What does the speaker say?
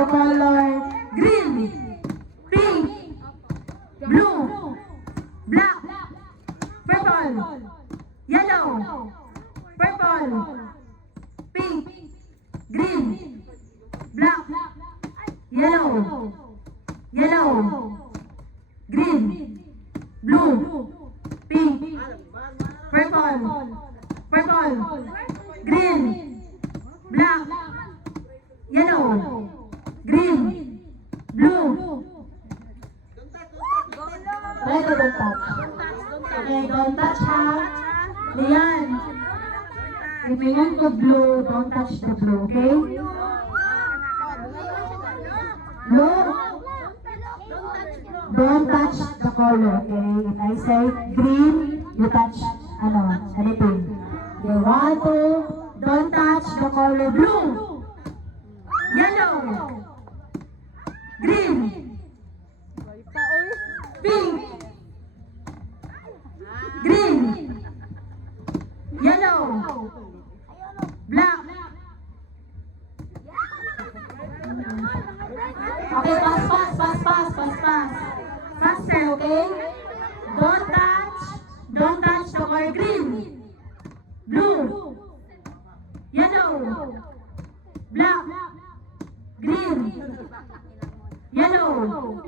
the color green, pink, blue, black, purple, yellow, purple, pink, green, black, yellow, green, blue, pink, purple, green, black, yellow, green, blue. Pwede don't touch. Okay, don't touch ha. Lian. If you want the blue, don't touch the blue, okay? Blue. Don't touch the color, okay? If I say green, you touch, anything. Okay, 1, 2, don't touch the color blue, yellow, green, pink, green, yellow, black. Okay, pass. Faster, okay? Don't touch the color green, blue, yellow, black, green, yellow,